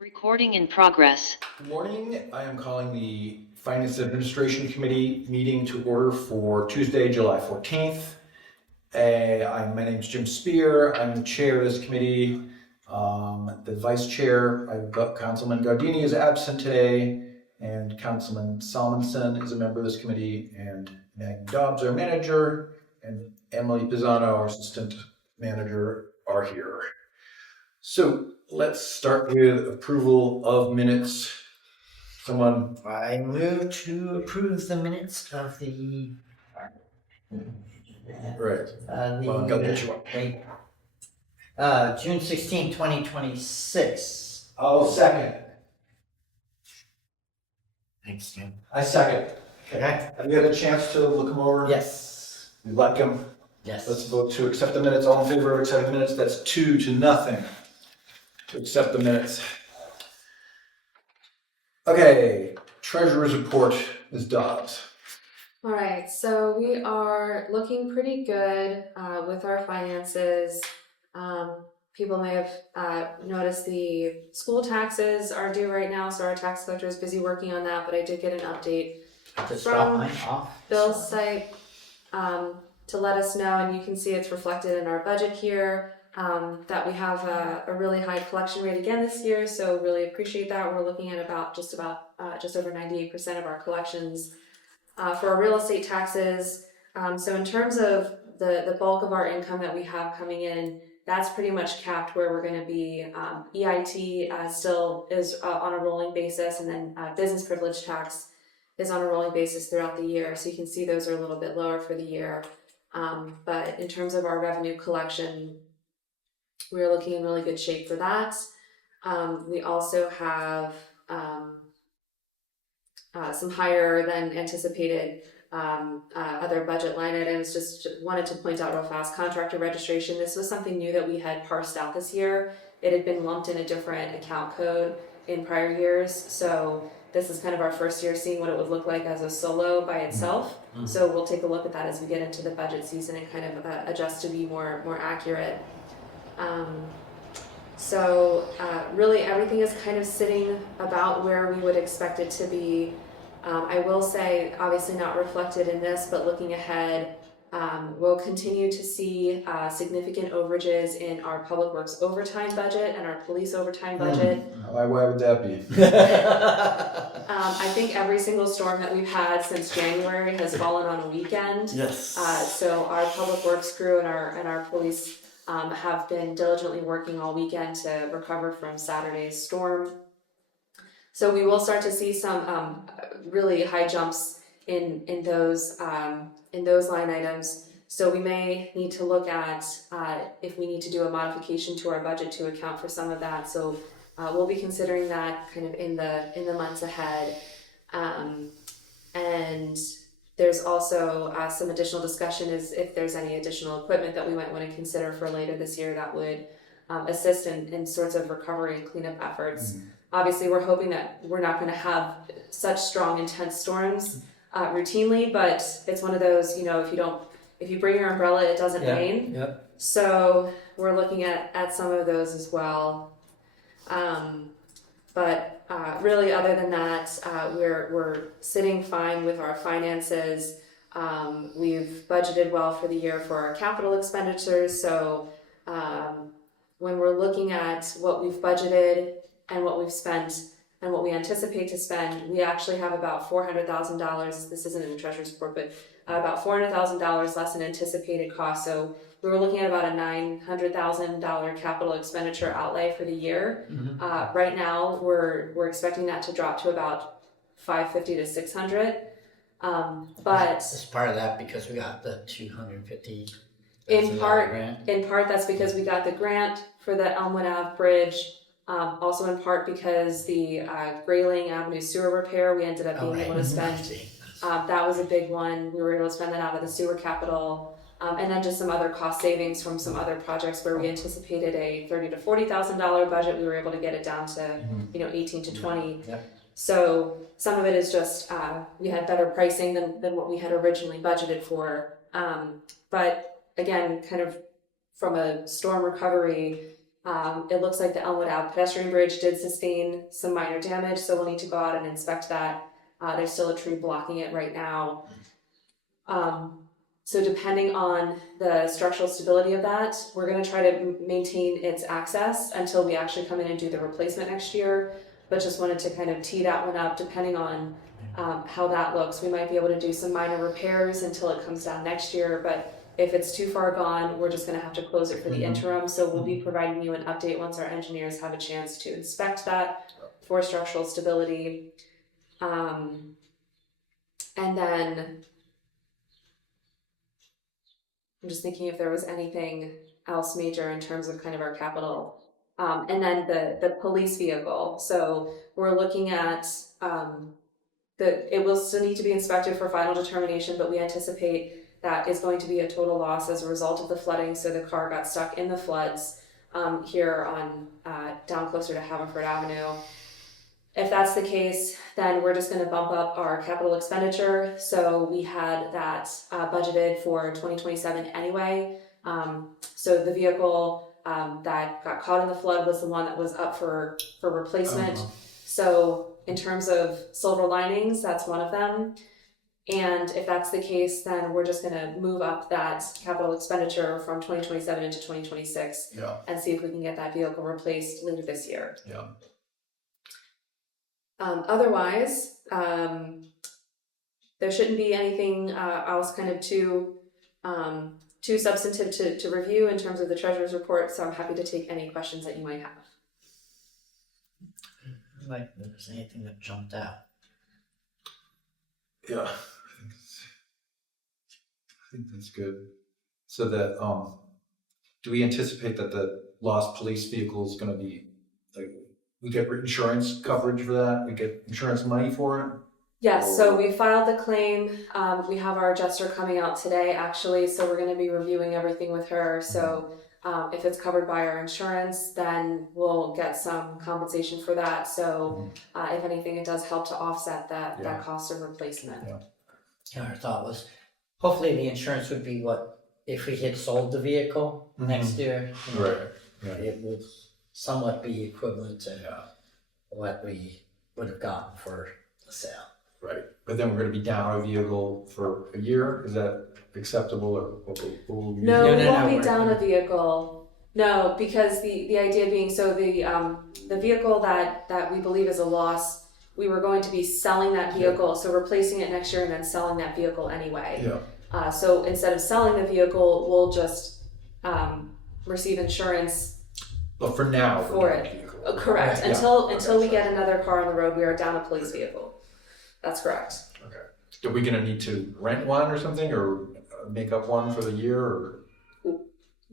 Recording in progress. Good morning. I am calling the Finance Administration Committee meeting to order for Tuesday, July 14th. My name is Jim Spear. I'm the chair of this committee. The vice chair, Councilman Gardini is absent today, and Councilman Salmonson is a member of this committee, and Maggie Dobbs, our manager, and Emily Pisano, our assistant manager, are here. So let's start with approval of minutes. Someone, I move to approve the minutes of the. right, well, I'll get you one. June 16, 2026. I'll second. Thanks, Jim. I second. Okay. Have you had a chance to look them over? Yes. You like them? Yes. Let's vote to accept the minutes. All in favor of accepting the minutes? That's 2-0 to accept the minutes. Okay, treasurer's report, Ms. Dobbs. All right, so we are looking pretty good with our finances. People may have noticed the school taxes are due right now, so our tax collector is busy working on that, but I did get an update Just from drop mine off. Bill's site to let us know, and you can see it's reflected in our budget here, that we have a really high collection rate again this year, so really appreciate that. We're looking at just over 98% of our collections. For our real estate taxes, so in terms of the bulk of our income that we have coming in, that's pretty much capped where we're going to be. EIT still is on a rolling basis, and then business privilege tax is on a rolling basis throughout the year. So you can see those are a little bit lower for the year. But in terms of our revenue collection, we're looking in really good shape for that. We also have some higher than anticipated other budget line items. Just wanted to point out real fast, contractor registration. This was something new that we had parsed out this year. It had been lumped in a different account code in prior years. So this is kind of our first year seeing what it would look like as a solo by itself. Mm-hmm. So we'll take a look at that as we get into the budget season and kind of adjust to be more accurate. Really everything is kind of sitting about where we would expect it to be. I will say, obviously not reflected in this, but looking ahead, we'll continue to see significant overages in our public works overtime budget and our police overtime budget. Why would that be? I think every single storm that we've had since January has fallen on a weekend. Yes. So our public works crew and our police have been diligently working all weekend to recover from Saturday's storm. So we will start to see some really high jumps in those line items. So we may need to look at if we need to do a modification to our budget to account for some of that. So we'll be considering that kind of in the months ahead. And there's also some additional discussion is if there's any additional equipment that we might want to consider for later this year that would assist in sorts of recovery and cleanup efforts. Mm-hmm. Obviously, we're hoping that we're not going to have such strong, intense storms routinely, but it's one of those, if you bring your umbrella, it doesn't rain. Yep. So we're looking at some of those as well. But really, other than that, we're sitting fine with our finances. We've budgeted well for the year for our capital expenditures. So when we're looking at what we've budgeted and what we've spent and what we anticipate to spend, we actually have about $400,000. This isn't in the treasurer's report, but about $400,000 less in anticipated cost. So we were looking at about a $900,000 capital expenditure outlay for the year. Mm-hmm. Right now, we're expecting that to drop to about $550 to $600. But as part of that, because we got the $250. In part, that's because we got the grant for the Elmwood Ave Bridge. Also in part because the Grayling Avenue sewer repair, we ended up being able to spend. That was a big one. We were able to spend that out of the sewer capital. And then just some other cost savings from some other projects where we anticipated a $30,000 to $40,000 budget. We were able to get it down to, 18 to 20. Yeah. So some of it is just we had better pricing than what we had originally budgeted for. But again, kind of from a storm recovery, It looks like the Elmwood Ave pedestrian bridge did sustain some minor damage, so we'll need to go out and inspect that. There's still a tree blocking it right now. So depending on the structural stability of that, we're going to try to maintain its access until we actually come in and do the replacement next year. But just wanted to kind of tee that one up. Depending on how that looks, we might be able to do some minor repairs until it comes down next year. But if it's too far gone, we're just going to have to close it for the interim. So we'll be providing you an update once our engineers have a chance to inspect that for structural stability. And then I'm just thinking if there was anything else major in terms of kind of our capital. And then the police vehicle. So we're looking at it will still need to be inspected for final determination, but we anticipate that is going to be a total loss as a result of the flooding. So the car got stuck in the floods here on down closer to Haverford Avenue. If that's the case, then we're just going to bump up our capital expenditure. So we had that budgeted for 2027 anyway. So the vehicle that got caught in the flood was the one that was up for replacement. So in terms of silver linings, that's one of them. And if that's the case, then we're just going to move up that capital expenditure from 2027 into 2026 and see if we can get that vehicle replaced later this year. Yeah. Otherwise, there shouldn't be anything else kind of too substantive to review in terms of the treasurer's report. So I'm happy to take any questions that you might have. Like if there's anything that jumped out. Yeah, I think that's good. So that do we anticipate that the lost police vehicle is going to be like we get insurance coverage for that? We get insurance money for it? Yes, so we filed the claim. We have our adjuster coming out today, actually, so we're going to be reviewing everything with her. So if it's covered by our insurance, then we'll get some compensation for that. So if anything, it does help to offset that cost of replacement. Yeah, our thought was, hopefully the insurance would be what, if we had sold the vehicle next year, it would somewhat be equivalent to what we would have gotten for the sale. Right, but then we're going to be down a vehicle for a year. Is that acceptable, or what will we? No, we won't be down a vehicle. No, because the idea being, so the vehicle that we believe is a loss, we were going to be selling that vehicle, so replacing it next year and then selling that vehicle anyway. Yeah. So instead of selling the vehicle, we'll just receive insurance. But for now, for it. Correct. Right. Until we get another car on the road, we are down a police vehicle. That's correct. Okay. Are we going to need to rent one or something, or make up one for the year, or?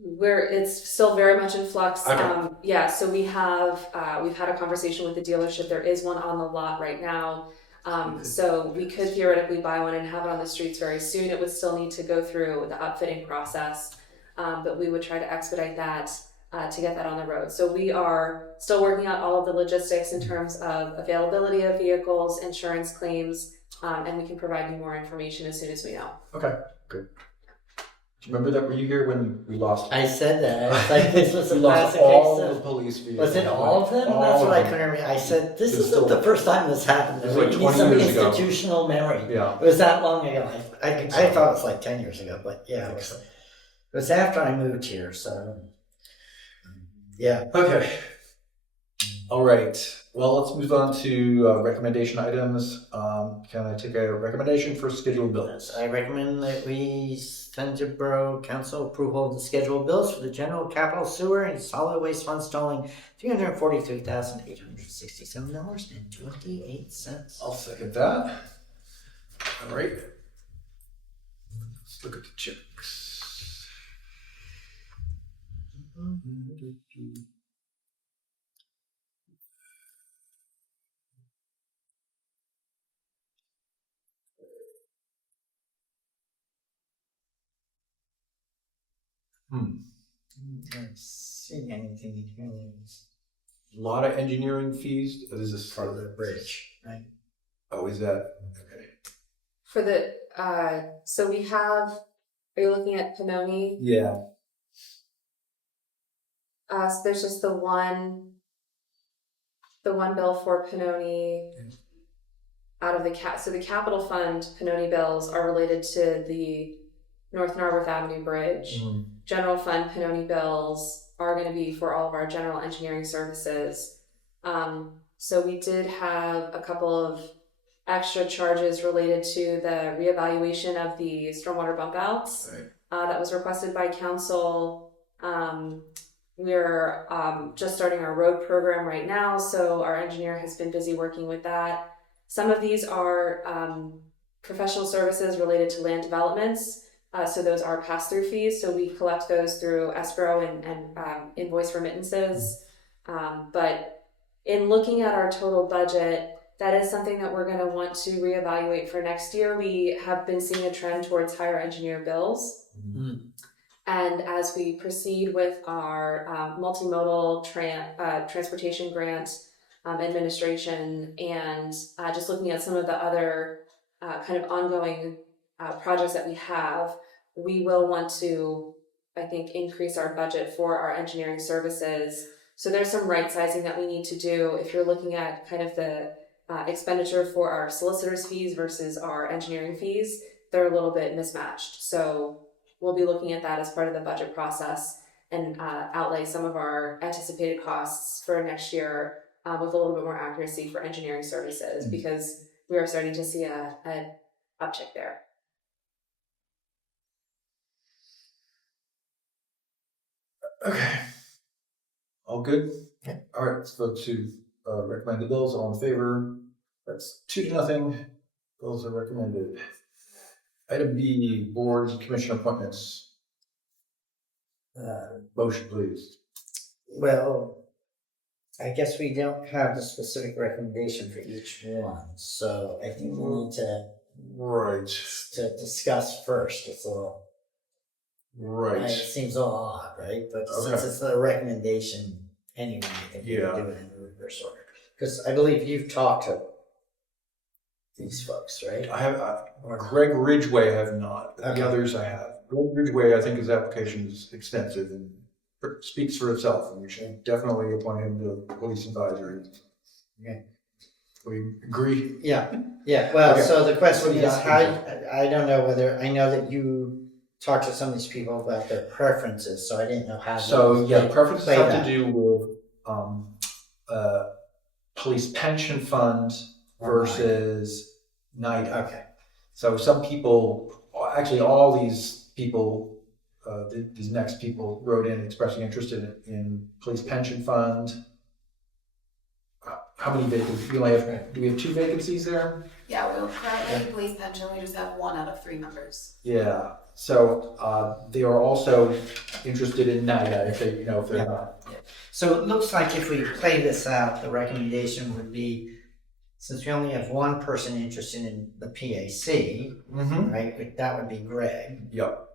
It's still very much in flux. Okay. So we've had a conversation with the dealership. There is one on the lot right now. So we could theoretically buy one and have it on the streets very soon. It would still need to go through the upfitting process, but we would try to expedite that to get that on the road. So we are still working out all of the logistics in terms of availability of vehicles, insurance claims, and we can provide you more information as soon as we know. Okay, good. Do you remember that? Were you here when we lost? I said that. I was like, this was a we lost classic all case the of, police vehicles. was it all of them? All That's what of I them. couldn't remember. I said, this It's isn't still- the first time this happened. It was We like need 20 some years ago. institutional memory. Yeah. It was that long ago. I so. thought it was like 10 years ago, but yeah, it was after I moved here, so yeah. Okay. All right. Well, let's move on to recommendation items. Can I take a recommendation for scheduled bills? I recommend that we send to Borough Council approval of the scheduled bills for the general capital sewer and solid waste funds totaling $343,867.28. I'll second that. All right. Let's look at the checks. I don't see anything here. A lot of engineering fees. Is this Part of the bridge, right? Oh, is that okay? For the so we have. Are you looking at Pomone? Yeah. So there's just the one bill for Pannoni out of the so the capital fund Pannoni bills are related to the North Narberth Avenue Bridge. General fund Pannoni bills are going to be for all of our general engineering services. So we did have a couple of extra charges related to the reevaluation of the stormwater bump outs. That was requested by council. We're just starting our road program right now, so our engineer has been busy working with that. Some of these are professional services related to land developments, so those are pass-through fees, so we collect those through escrow and invoice remittances. But in looking at our total budget, that is something that we're going to want to reevaluate for next year. We have been seeing a trend towards higher engineer bills. And as we proceed with our multimodal transportation grant administration and just looking at some of the other kind of ongoing projects that we have, we will want to, I think, increase our budget for our engineering services. So there's some right sizing that we need to do if you're looking at kind of the expenditure for our solicitor's fees versus our engineering fees. They're a little bit mismatched. So we'll be looking at that as part of the budget process and outlay some of our anticipated costs for next year with a little bit more accuracy for engineering services because we are starting to see an uptick there. Okay. All good? Yeah. All right, let's vote to recommend the bills. All in favor? That's 2-0. Bills are recommended. Item B, board and commission appointments. Motion, please. Well, I guess we don't have the specific recommendation for each one, so I think we need to discuss first. It's a little it seems a little odd, right? But since it's a recommendation anyway, I think we can do it in reverse order. Because I believe you've talked to these folks, right? I have Greg Ridgway. I have not. The others I have. Greg Ridgway, I think his application is extensive and speaks for itself, and we should definitely appoint him to police advisory. Okay. We agree? Yeah. Well, so the question is, I don't know whether, I know that you talked to some of these people about their preferences, so I didn't know how. So preferences have to do with police pension fund versus NIDA. Okay. So some people, actually all these people, these next people wrote in expressing interest in police pension fund. How many vacancies? Do we have 2 vacancies there? Yeah, we'll currently police pension, we just have 1 out of 3 members. Yeah. So they are also interested in NIDA if they're not. So it looks like if we play this out, the recommendation would be, since we only have 1 person interested in the PAC, right? That would be Greg. Yep.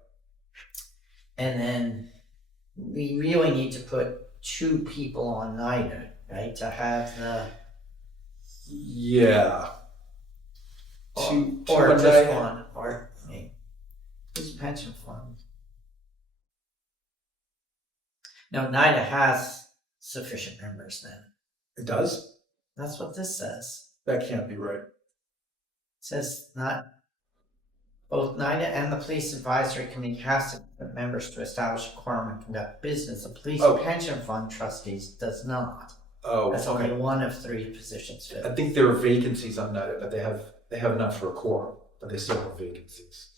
And then we really need to put 2 people on NIDA, right? To have the Two or on just NIDA. one, or who's pension fund? No, NIDA has sufficient members then. It does? That's what this says. That can't be right. It says not both NIDA and the Police Advisory Committee has sufficient members to establish a quorum and conduct business. The Police Pension Fund Trustees does not. That's only 1 of 3 positions filled. I think there are vacancies on NIDA, but they have enough for a quorum, but they still have vacancies.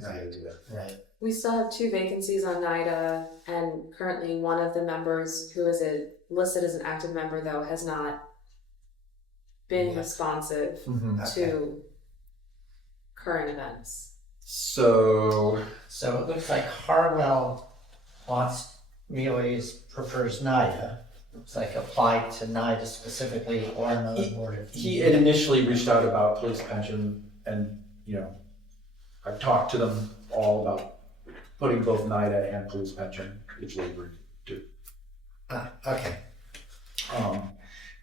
Right. We still have 2 vacancies on NIDA, and currently one of the members who is listed as an active member, though, has not been responsive to current events. So it looks like Harwell prefers NIDA. Looks like applied to NIDA specifically or another board. He had initially reached out about police pension, and I've talked to them all about putting both NIDA and police pension, which they agreed to. Okay.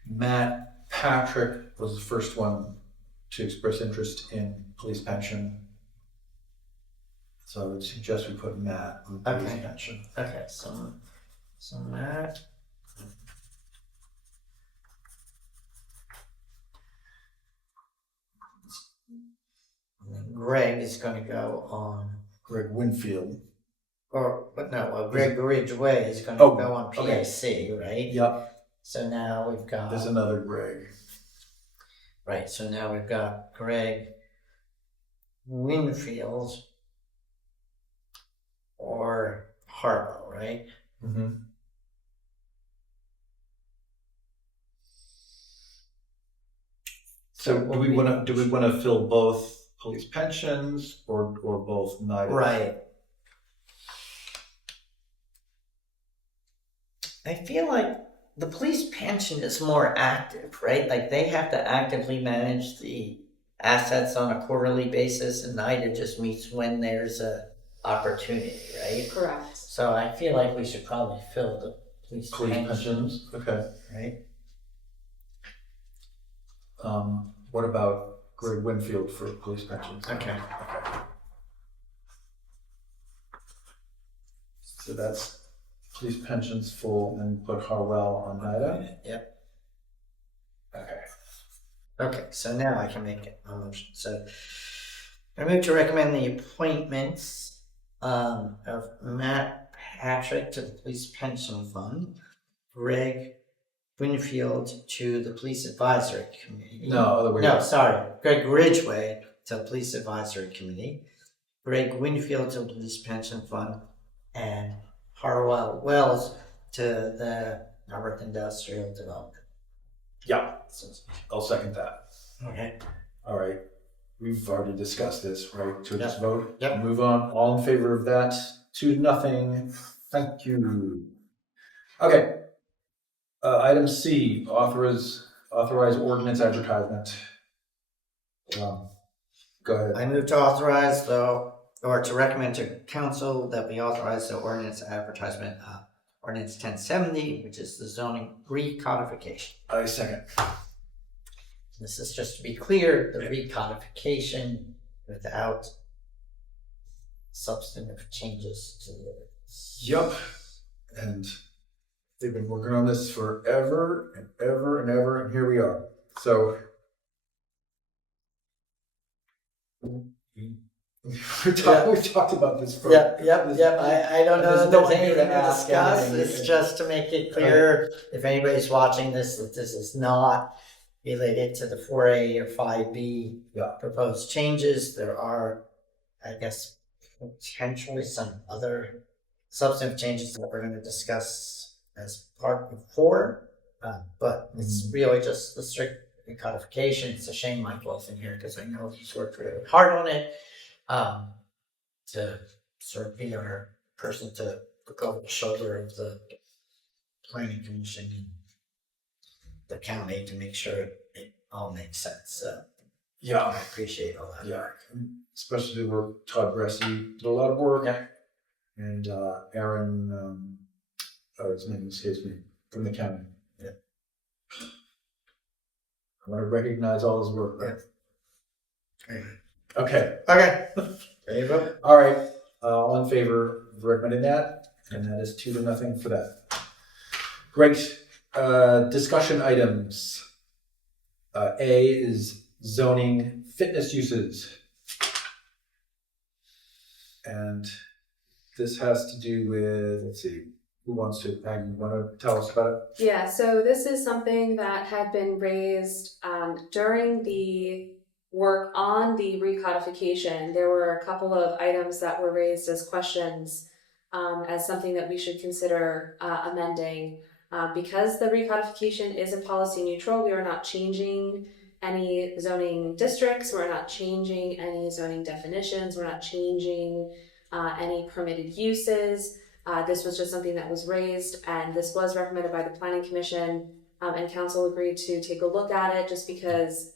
Matt Patrick was the first one to express interest in police pension. So I would suggest we put Matt on police pension. Okay, so So Matt. And then Greg is gonna go on, Greg Winfield. Greg Ridgway is gonna Oh, go on okay. PAC, right? Yep. So now we've got, There's another Greg. right, so now we've got Greg Winfield or Harlow, right? Mm-hmm. So do we want to fill both police pensions or both NIDA? Right. I feel like the police pension is more active, right? Like they have to actively manage the assets on a quarterly basis, and NIDA just meets when there's a opportunity, right? Correct. So I feel like we should probably fill the police Pensions. Okay. right? What about Greg Winfield for police pensions? Okay. So that's police pensions full and put Harwell on NIDA. Yep. Okay. Okay, so now I can make a motion. So I move to recommend the appointments of Matt Patrick to the Police Pension Fund, Greg Winfield to the Police Advisory Committee. No, other way. No, sorry. Greg Ridgway to the Police Advisory Committee, Greg Winfield to the Police Pension Fund, and Harwell Wells to the North Industrial Development. Yeah, I'll second that. Okay. All right. We've already discussed this, right? So just Yep. vote. Yep. Move on. All in favor of that? 2-0. Thank you. Okay. Item C, authorize ordinance advertisement. Go ahead. I move to authorize to recommend to council that we authorize the ordinance advertisement, ordinance 1070, which is the zoning recodification. I second. This is just to be clear, the recodification without substantive changes to the. Yup. And they've been working on this forever and ever and ever, and here we are. So we've talked about this for Yep. I don't know There's if no there's anything anything to to ask discuss. anything. It's just to make it clear, if anybody's watching this, that this is not related to the 4A or 5B proposed changes. There are, I guess, potentially some other substantive changes that we're going to discuss as part of 4, but it's really just the strict recodification. It's a shame Mike wasn't here because I know he's worked really hard on it. To sort of be our person to look over the shoulder of the planning commission and the county to make sure it all makes sense. So I appreciate all that. Yeah, especially where Todd Bressie did a lot of work. Yeah. And Aaron, his name escapes me, from the county. Yeah. I want to recognize all his work. Yeah. Okay. There you go. All right. All in favor of recommending that? And that is 2-0 for that. Great. Discussion items. A is zoning fitness uses. And this has to do with, let's see, who wants to, Maggie, you want to tell us about it? Yeah, so this is something that had been raised during the work on the recodification. There were a couple of items that were raised as questions as something that we should consider amending. Because the recodification isn't policy neutral, we are not changing any zoning districts, we're not changing any zoning definitions, we're not changing any permitted uses. This was just something that was raised, and this was recommended by the Planning Commission, and Council agreed to take a look at it just because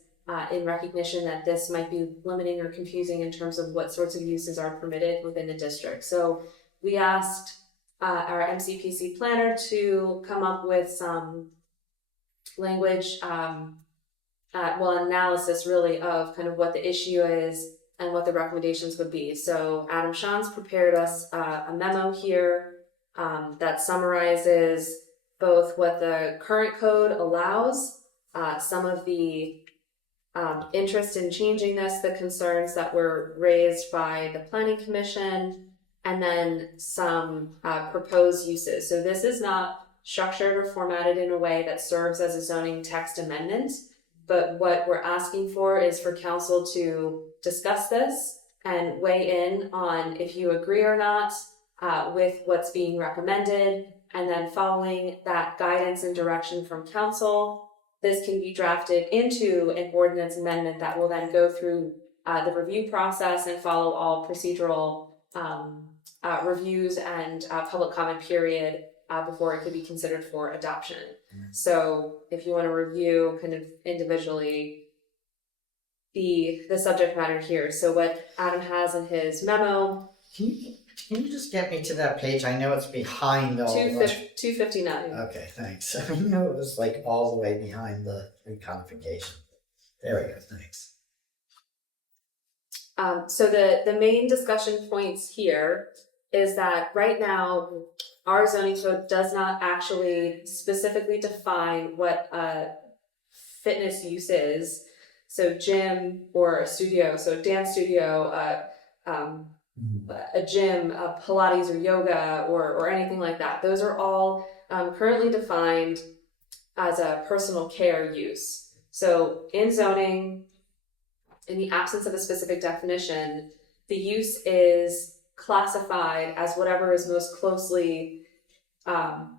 in recognition that this might be limiting or confusing in terms of what sorts of uses are permitted within the district. So we asked our MCPC planner to come up with some language, analysis really of kind of what the issue is and what the recommendations would be. So Adam Shantz prepared us a memo here that summarizes both what the current code allows, some of the interest in changing this, the concerns that were raised by the Planning Commission, and then some proposed uses. So this is not structured or formatted in a way that serves as a zoning text amendment, but what we're asking for is for council to discuss this and weigh in on if you agree or not with what's being recommended, and then following that guidance and direction from council, this can be drafted into an ordinance amendment that will then go through the review process and follow all procedural reviews and public comment period before it could be considered for adoption. So if you want to review kind of individually the subject matter here. So what Adam has in his memo, Can you just get me to that page? I know it's behind all the... 259. Okay, thanks. I know it was like all the way behind the recodification. There we go, thanks. So the main discussion points here is that right now our zoning code does not actually specifically define what a fitness use is. So gym or a studio, so dance studio, a gym, Pilates or yoga or anything like that. Those are all currently defined as a personal care use. So in zoning, in the absence of a specific definition, the use is classified as whatever is most closely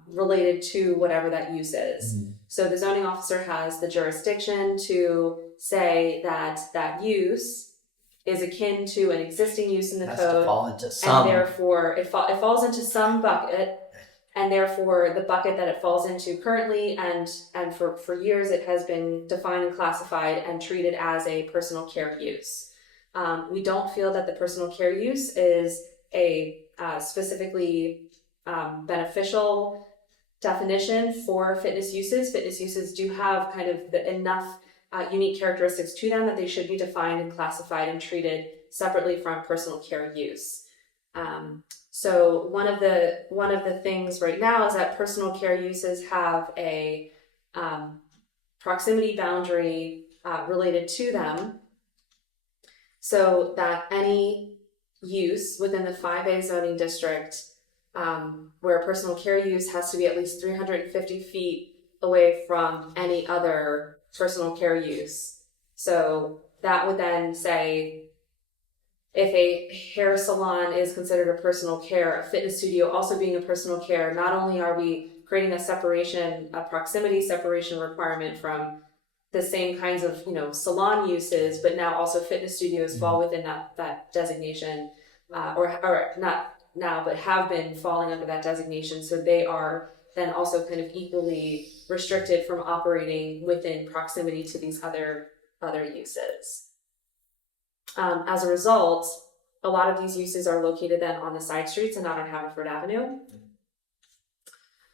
related to whatever that use is. Mm-hmm. So the zoning officer has the jurisdiction to say that that use is akin to an existing use in the code, fall into some, and therefore it falls into some bucket, and therefore the bucket that it falls into currently and for years it has been defined and classified and treated as a personal care use. We don't feel that the personal care use is a specifically beneficial definition for fitness uses. Fitness uses do have kind of enough unique characteristics to them that they should be defined and classified and treated separately from personal care use. So one of the things right now is that personal care uses have a proximity boundary related to them, so that any use within the 5A zoning district where personal care use has to be at least 350 feet away from any other personal care use. So that would then say if a hair salon is considered a personal care, a fitness studio also being a personal care, not only are we creating a proximity separation requirement from the same kinds of, salon uses, but now also fitness studios fall within that designation, or not now, but have been falling under that designation. So they are then also kind of equally restricted from operating within proximity to these other uses. As a result, a lot of these uses are located then on the side streets and not on Haverford Avenue.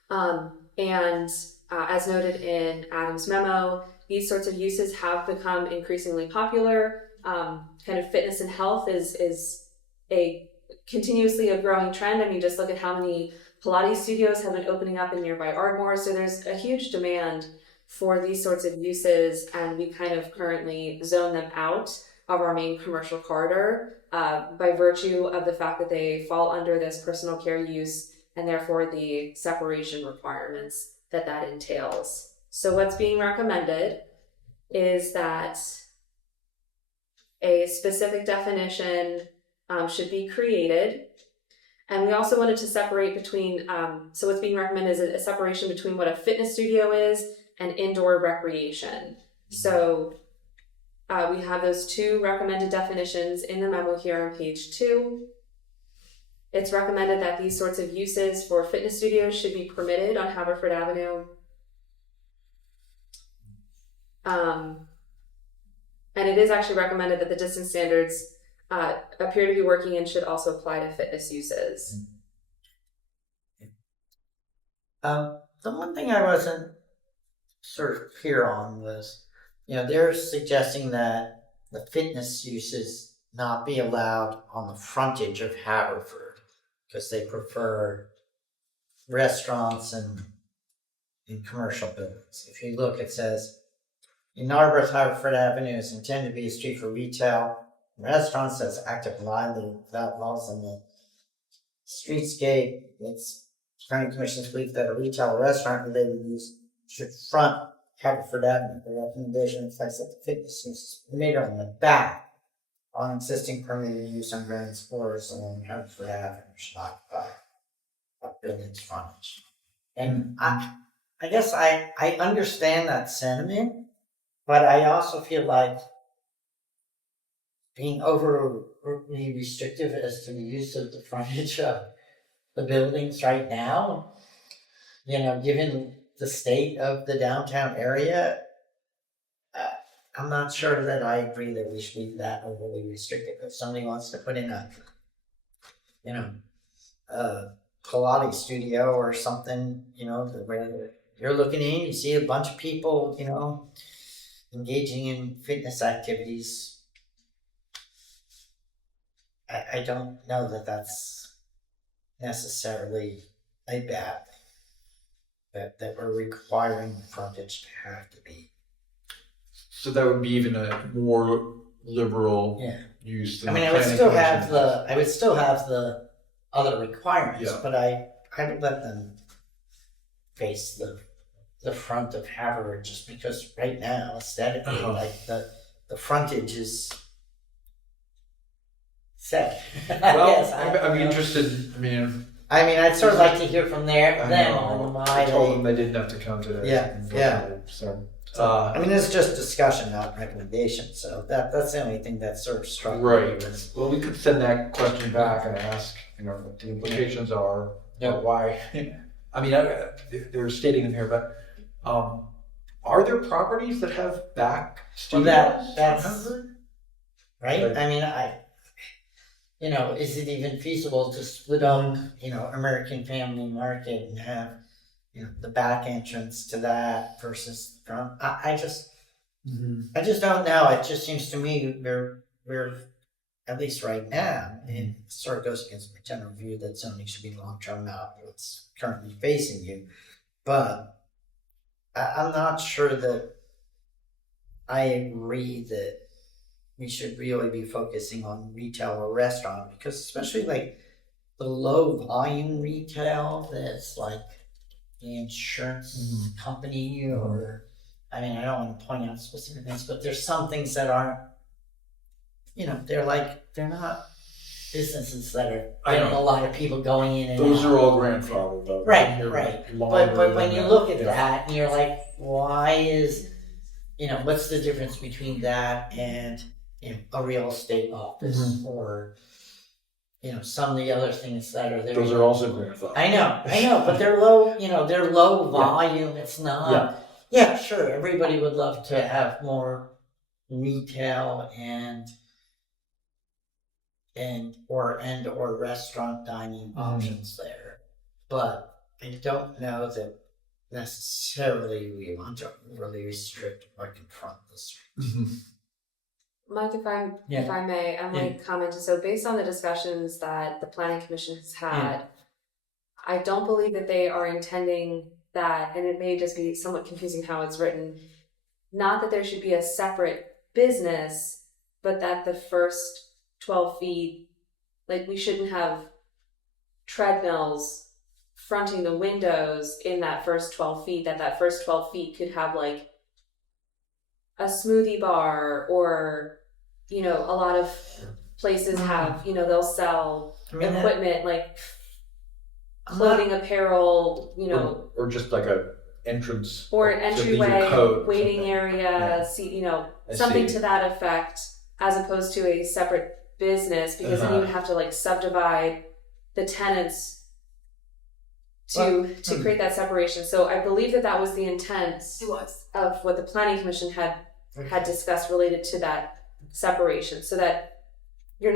And as noted in Adam's memo, these sorts of uses have become increasingly popular. Kind of fitness and health is a continuously a growing trend. I mean, just look at how many Pilates studios have been opening up in nearby Ardmore. So there's a huge demand for these sorts of uses, and we kind of currently zone them out of our main commercial corridor by virtue of the fact that they fall under this personal care use and therefore the separation requirements that entails. So what's being recommended is that a specific definition should be created. And we also wanted to separate between, so what's being recommended is a separation between what a fitness studio is and indoor recreation. So we have those two recommended definitions in the memo here on page 2. It's recommended that these sorts of uses for fitness studios should be permitted on Haverford Avenue. And it is actually recommended that the distance standards appear to be working and should also apply to fitness uses. The one thing I wasn't sort of clear on was, they're suggesting that the fitness uses not be allowed on the frontage of Haverford because they prefer restaurants and in commercial buildings. If you look, it says, in Narberth, Hartford Avenue is intended to be a street for retail restaurants that's active lively without laws in the streetscape. It's planning commission's belief that a retail or restaurant related use should front Haverford Avenue. The recommendation reflects that the fitness is made on the back on existing permitted use on ground floors along Haverford Avenue should occupy a building's frontage. And I guess I understand that sentiment, but I also feel like being overly restrictive as to the use of the frontage of the buildings right now, given the state of the downtown area, I'm not sure that I agree that we should be that overly restrictive. If somebody wants to put in a Pilates studio or something, where you're looking in, you see a bunch of people, engaging in fitness activities. I don't know that that's necessarily a bad thing, that we're requiring frontage to have to be. So that would be even a more liberal use than I would still have the other requirements, but I would let them face the front of Harvard just because right now aesthetically like the frontage is set. Well, I'm interested. I'd sort of like to hear from them on why I told them they didn't have to come today. Yeah. So, it's just discussion, not recommendation. So that's the only thing that sort of struck me. Right. Well, we could send that question back and ask, what the implications are. Why? They're stating in here, but are there properties that have back studios? Well, that's right. Is it even feasible to split up, American Family Market and have, the back entrance to that versus front? I just don't know. It just seems to me we're at least right now, and it sort of goes against my general view that zoning should be long-term, not what's currently facing you. But I'm not sure that I agree that we should really be focusing on retail or restaurant, because especially like the low volume retail that's like the insurance company or, I don't want to point out specific things, but there's some things that aren't, they're not businesses that are getting a lot of people going in and those out. are all grandfathered though. Right. But when you look at that and you're like, why is, what's the difference between that and, a real estate office or, some of the other things that are there. Those are also grandfathered. I know, but they're low, they're low volume. It's not, sure. Everybody would love to have more retail and or restaurant dining options there. But I don't know that necessarily we want to really restrict or confront the street. Mike, if I may, I might comment. So based on the discussions that the Planning Commission has had, I don't believe that they are intending that, and it may just be somewhat confusing how it's written, not that there should be a separate business, but that the first 12 feet, like we shouldn't have treadmills fronting the windows in that first 12 feet, that first 12 feet could have like a smoothie bar or, a lot of places have, they'll sell equipment like clothing, apparel, or just like a entrance or an entryway, waiting area, something to to that effect, as opposed to a separate business, because then you would have to like subdivide the tenants to create that separation. So I believe that was the intent of what the Planning Commission had discussed related to that separation, so that you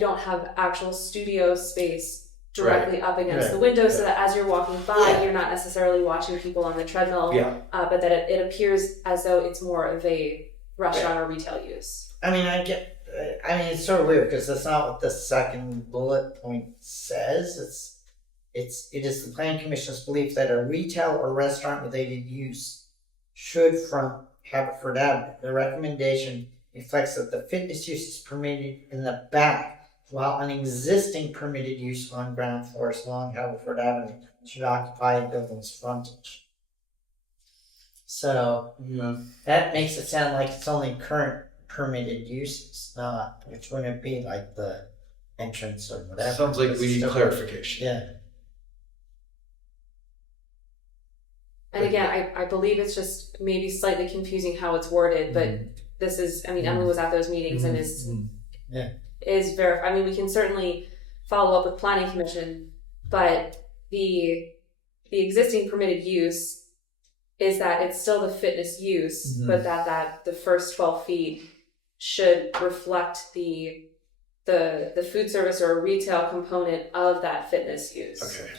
don't have actual studio space directly up against the window, so that as you're walking by, you're not necessarily watching people on the treadmill, but that it appears as though it's more of a restaurant or retail use. It's sort of weird because that's not what the second bullet point says. it is the planning commission's belief that a retail or restaurant related use should front Haverford Avenue. The recommendation reflects that the fitness use is permitted in the back, while an existing permitted use on ground floors along Haverford Avenue should occupy the building's frontage. So that makes it sound like it's only current permitted uses, which wouldn't be like the entrance or whatever. Sounds like we need Still- clarification. Yeah. And again, I believe it's just maybe slightly confusing how it's worded, but this is, I mean, Emily was at those meetings and is verified. I mean, we can certainly follow up with planning commission, but the existing permitted use is that it's still the fitness use, but that the first 12 feet should reflect the food service or retail component of that fitness use. Okay.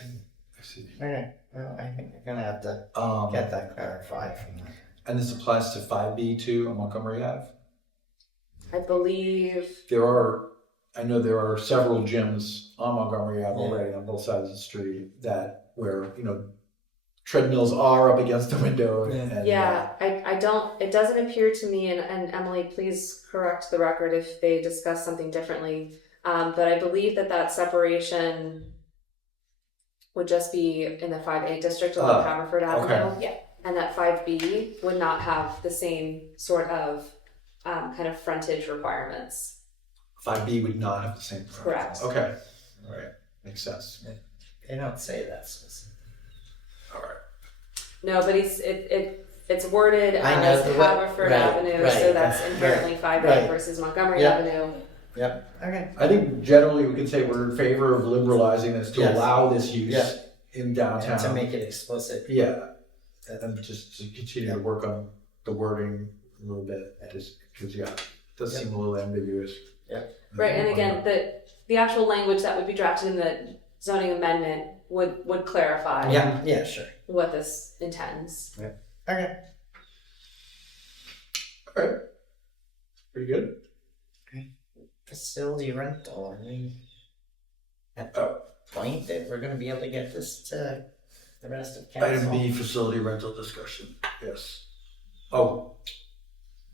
I see. Okay. Well, I think we're gonna have to get that clarified from that. And this applies to 5B too on Montgomery Ave? I believe, I know there are several gyms on Montgomery Ave Yeah. already on both sides of the street where treadmills are up against the window. And, it doesn't appear to me, and Emily, please correct the record if they discuss something differently, but I believe that separation would just be in the 5A district along Haverford Avenue. okay. Yeah. And that 5B would not have the same sort of kind of frontage requirements. 5B would not have the same. Correct. Okay. All right. Makes sense. They don't say that specifically. All right. No, but it's worded I know as the way- Haverford right, Avenue, right, so that's right, inherently 5A right. versus Montgomery Yep. Avenue. Yep. Okay. I think generally we can say we're in favor of liberalizing this to Yes. allow this use Yeah. in downtown. And to make it explicit. Yeah. And just to continue to work on the wording a little bit, just because it does seem a little ambiguous. Right, and again, the actual language that would be drafted in the zoning amendment would clarify Yeah, sure. what this intends. Okay. All right. Pretty good. Facility rental, are we at the point that we're gonna be able to get this to the rest of council? Item B, facility rental discussion. Yes. Oh,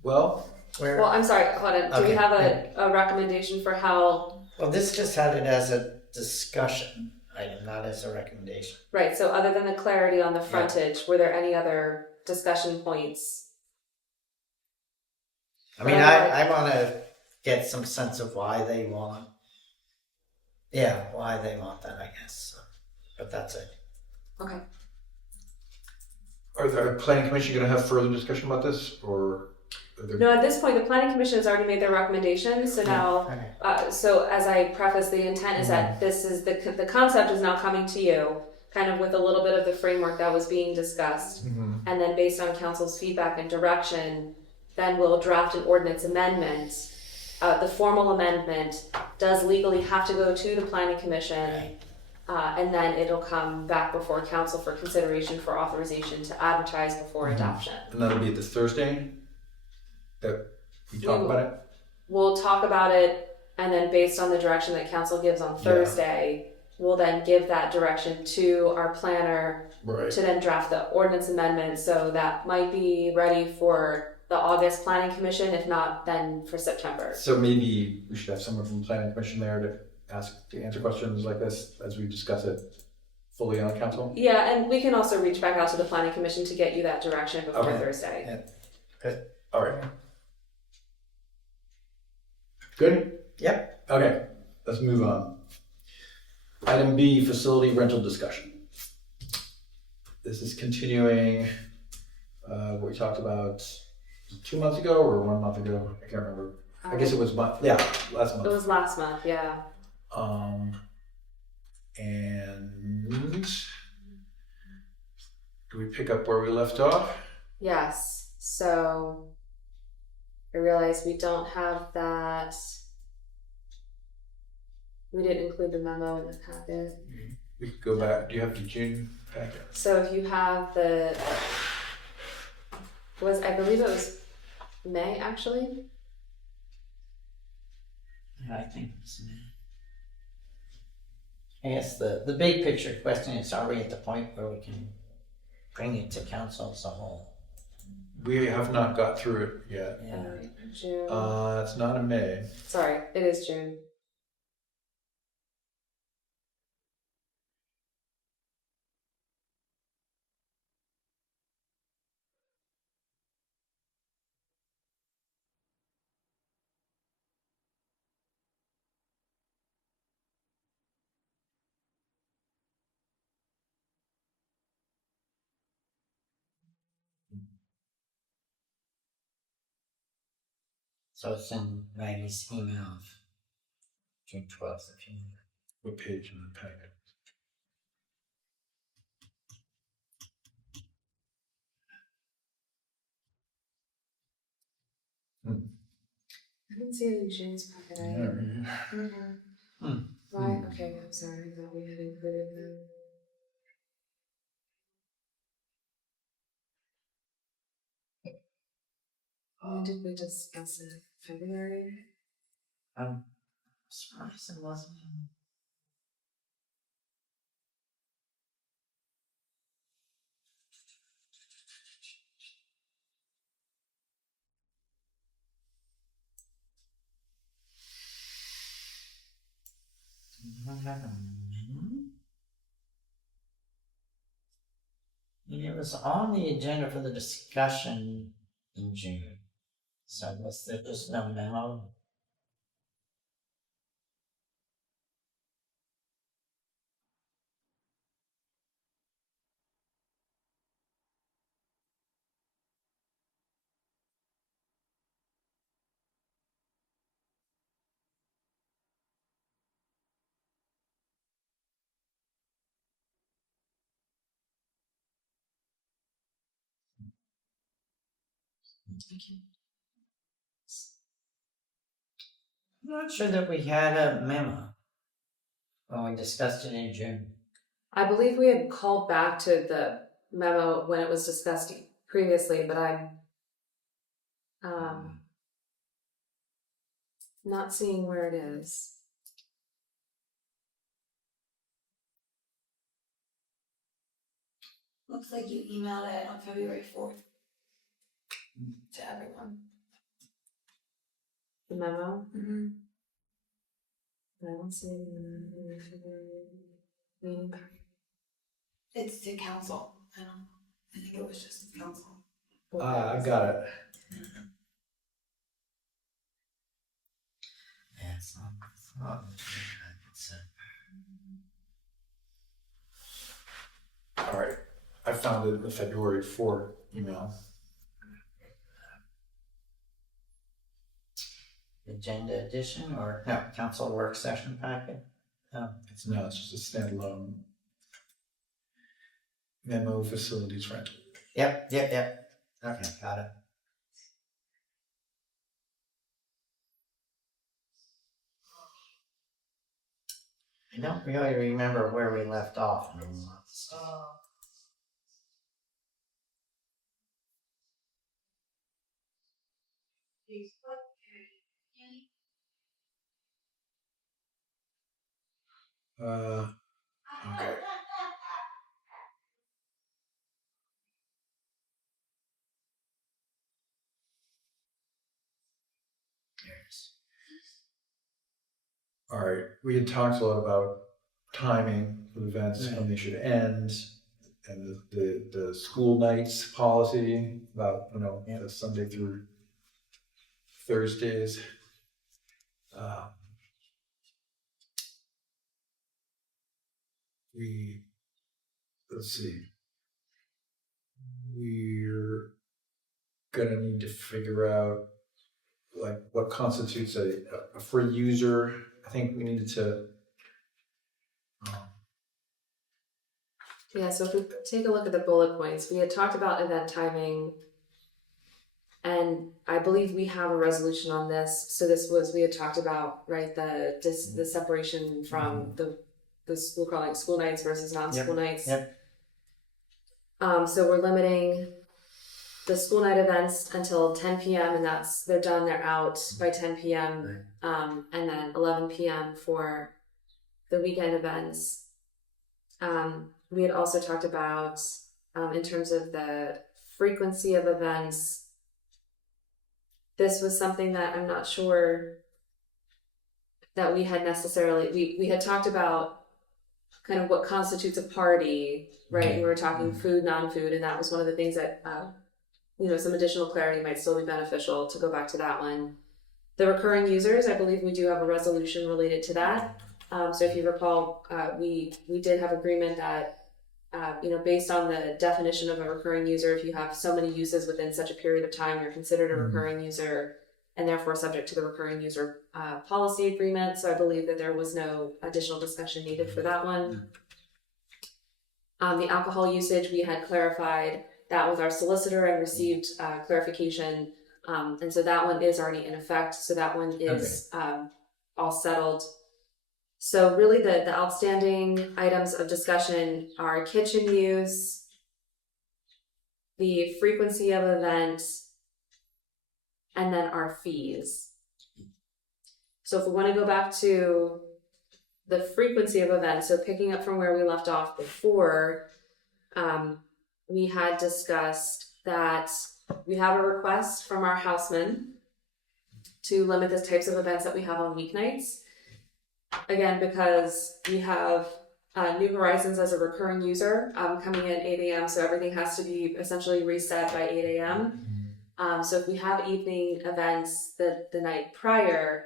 well, Where, I'm sorry, hold on, do we Okay, have a recommendation for how, well, this just had it as a discussion item, not as a recommendation. right, so other than the clarity on the frontage, were there any other discussion points? I mean, I wanna get some sense of why they want that, I guess, so, but that's it. Okay. are the planning commission going to have further discussion about this, or? Are there... No, at this point, the planning commission has already made their recommendations, so now, Okay. so as I preface, the intent is that this is, the concept is now coming to you, kind of with a little bit of the framework that was being discussed, and then based on council's feedback and direction, then we'll draft an ordinance amendment. The formal amendment does legally have to go to the planning commission, and then it'll come back before council for consideration for authorization to advertise before adoption. And that'll be this Thursday that we talk about it? We'll talk about it, and then based on the direction that council gives on Thursday, we'll then give that direction to our planner Right. to then draft the ordinance amendment, so that might be ready for the August planning commission, if not, then for September. So maybe we should have someone from the planning commission there to answer questions like this as we discuss it fully on council? Yeah, and we can also reach back out to the planning commission to get you that direction before Okay. Thursday. Yeah. Good. All right. Good? Yep. Okay, let's move on. Item B, facility rental discussion. This is continuing what we talked about 2 months ago or 1 month ago. I can't remember. I guess it was last It month. was last month, yeah. And do we pick up where we left off? Yes, so I realize we don't have that. We didn't include the memo in the packet. We could go back. Do you have the June packet? So if you have I believe it was May actually? Yeah, I think it's I guess the big picture question is, are we at the point where we can bring it to council as a whole? We have not got through it yet. Yeah. June. It's not in May. Sorry, it is June. So it's in Maggie's email of June 12th, if you need. What page in the packet? I didn't see it in June's packet. Why? Okay, I'm sorry that we had included them. When did we discuss it? February? I'm surprised it wasn't in. Do I have a memo? It was on the agenda for the discussion in June. So was there just no memo? I'm not sure that we had a memo when we discussed it in June. I believe we had called back to the memo when it was discussed previously, but I'm not seeing where it is. Looks like you emailed it on February 4th to everyone. The memo? Mm-hmm. I don't see it in the meeting packet. It's to council. I think it was just council. I've got it. Yeah, it's not. All right. I found it in the February 4 email. Agenda edition or no, council work session packet? No. It's just a standalone memo facilities rental. Yep. Okay, got it. I don't really remember where we left off. Okay. All right. We had talked a lot about timing of events, when they should end, and the school nights policy about, the Sunday through Thursdays. Let's see. We're gonna need to figure out like what constitutes a free user. I think we needed to. Yeah, so if we take a look at the bullet points, we had talked about event timing, and I believe we have a resolution on this. So we had talked about, right, the separation from the school calling school nights versus non-school nights. Yep. So we're limiting the school night events until 10 p.m. and they're done, they're out by 10 p.m. And then 11 p.m. for the weekend events. We had also talked about, in terms of the frequency of events, this was something that I'm not sure that we had necessarily, we had talked about kind of what constitutes a party, right? We were talking food, non-food, and that was one of the things that, some additional clarity might still be beneficial to go back to that one. The recurring users, I believe we do have a resolution related to that. So if you recall, we did have agreement that, based on the definition of a recurring user, if you have so many uses within such a period of time, you're considered a recurring user and therefore subject to the recurring user policy agreement. So I believe that there was no additional discussion needed for that one. The alcohol usage, we had clarified that with our solicitor and received clarification. And so that one is already in effect. So that one is all settled. So really the outstanding items of discussion are kitchen use, the frequency of events, and then our fees. So if we want to go back to the frequency of events, so picking up from where we left off before, we had discussed that we have a request from our houseman to limit the types of events that we have on weeknights. Again, because we have New Horizons as a recurring user coming in 8 a.m., so everything has to be essentially reset by 8 a.m. So if we have evening events the night prior,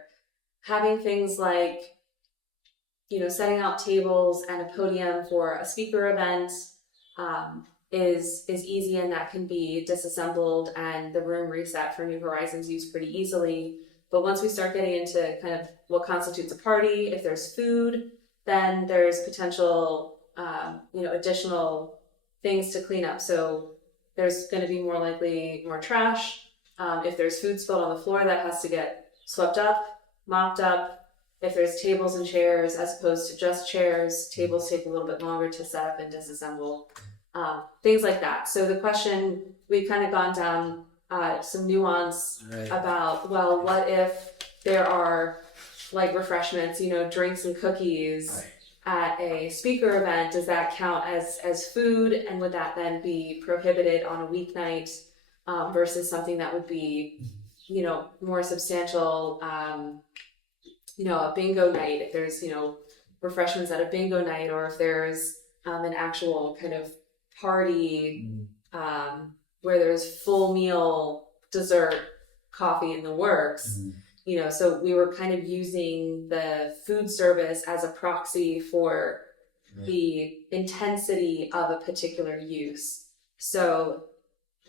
having things like, setting out tables and a podium for a speaker event is easy, and that can be disassembled and the room reset for New Horizons use pretty easily. But once we start getting into kind of what constitutes a party, if there's food, then there's potential, additional things to clean up. So there's going to be more likely more trash. If there's food spilled on the floor, that has to get swept up, mopped up. If there's tables and chairs, as opposed to just chairs, tables take a little bit longer to set up and disassemble. Things like that. So the question, we've kind of gone down some nuance about, well, what if there are like refreshments, drinks and cookies at a speaker event? Does that count as food? And would that then be prohibited on a weeknight versus something that would be, more substantial, a bingo night, if there's, refreshments at a bingo night, or if there's an actual kind of party where there's full meal, dessert, coffee in the works. So we were kind of using the food service as a proxy for the intensity of a particular use. So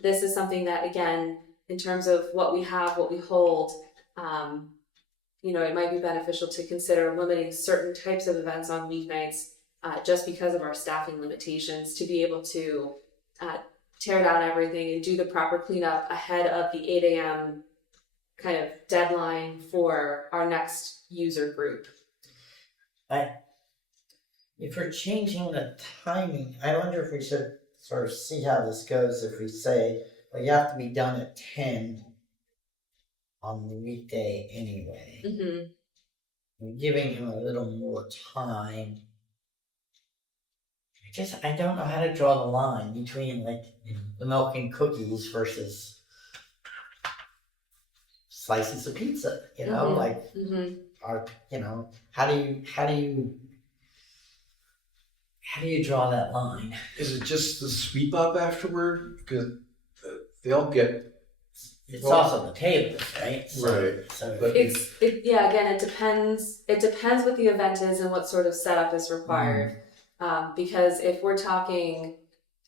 this is something that, again, in terms of what we have, what we hold, it might be beneficial to consider limiting certain types of events on weeknights just because of our staffing limitations, to be able to tear down everything and do the proper cleanup ahead of the 8 a.m. kind of deadline for our next user group. If we're changing the timing, I wonder if we should sort of see how this goes. If we say, well, you have to be done at 10 on the weekday anyway. We're giving him a little more time. I don't know how to draw the line between like the milk and cookies versus slices of pizza, or how do you draw that line? Is it just the sweep up afterward? Because they'll get. It's also the tables, right? Right. So But Again, it depends. It depends what the event is and what sort of setup is required. Because if we're talking,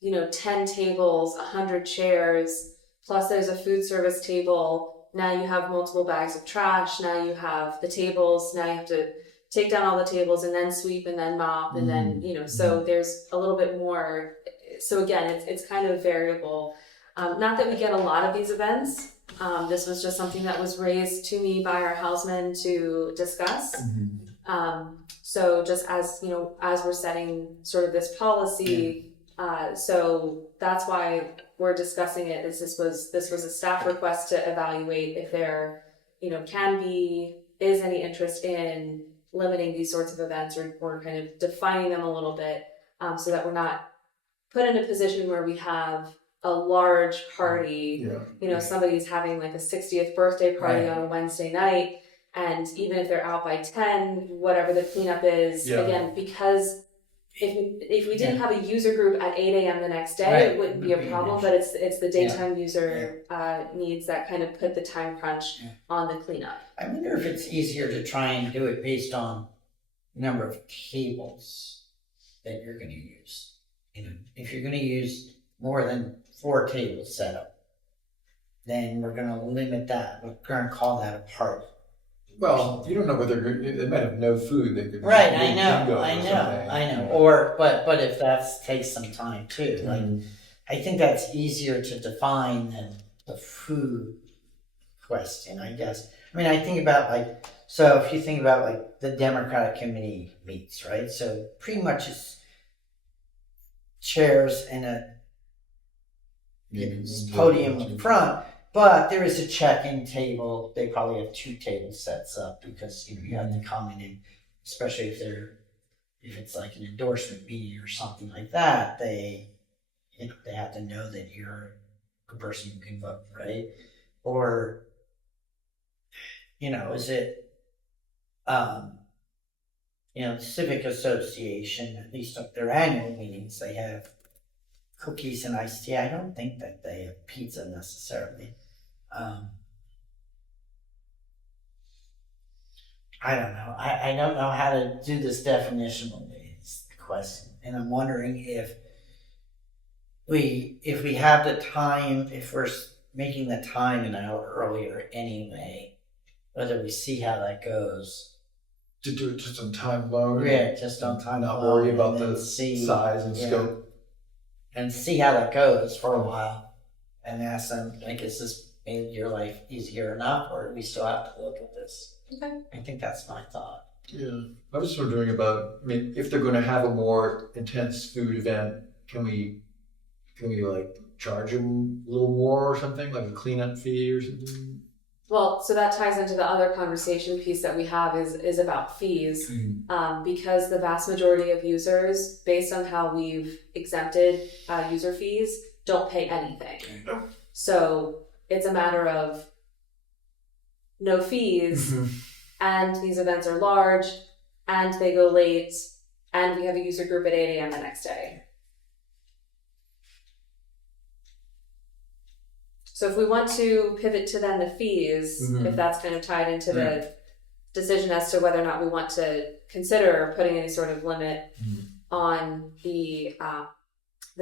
10 tables, 100 chairs, plus there's a food service table, now you have multiple bags of trash, now you have the tables, now you have to take down all the tables and then sweep and then mop and then, so there's a little bit more. So again, it's kind of variable. Not that we get a lot of these events. This was just something that was raised to me by our houseman to discuss. So just as, as we're setting sort of this policy, so that's why we're discussing it, is this was a staff request to evaluate if there, is any interest in limiting these sorts of events or kind of defining them a little bit, so that we're not put in a position where we have a large party. Somebody's having like a 60th birthday party on a Wednesday night, and even if they're out by 10, whatever the cleanup is, again, because if we didn't have a user group at 8 a.m. the next day, it wouldn't be a problem, but it's the daytime user needs that kind of put the time crunch on the cleanup. I wonder if it's easier to try and do it based on the number of tables that you're going to use. If you're going to use more than 4 tables set up, then we're going to limit that. We're going to call that a party. Well, you don't know whether they might have no food. They could Right, I know. Or, but if that takes some time too, like, I think that's easier to define than the food question, I guess. I mean, I think about so if you think about the Democratic Committee meets, right? So pretty much it's chairs and a podium in front. But there is a check-in table. They probably have 2 table sets up because you have to come in, especially if it's like an endorsement meeting or something like that. They have to know that you're a person who can vote, right? Or is it the Civic Association, at least at their annual meetings, they have cookies and iced tea. I don't think that they have pizza necessarily. I don't know. I don't know how to do this definitionally, is the question. And I'm wondering if we have the time, if we're making the time an hour earlier anyway, whether we see how that goes. To do it just on time load? Yeah, just on time load. Not load, worry about the size and scope. And see how that goes for a while. And ask them, is this made your life easier enough, or do we still have to look at this? Okay. I think that's my thought. Yeah. I was just wondering about, if they're going to have a more intense food event, can we charge them a little more or something, like a cleanup fee or something? Well, so that ties into the other conversation piece that we have is about fees, because the vast majority of users, based on how we've exempted user fees, don't pay anything. So it's a matter of no fees, and these events are large, and they go late, and we have a user group at 8 a.m. the next day. So if we want to pivot to then the fees, if that's kind of tied into the decision as to whether or not we want to consider putting any sort of limit on the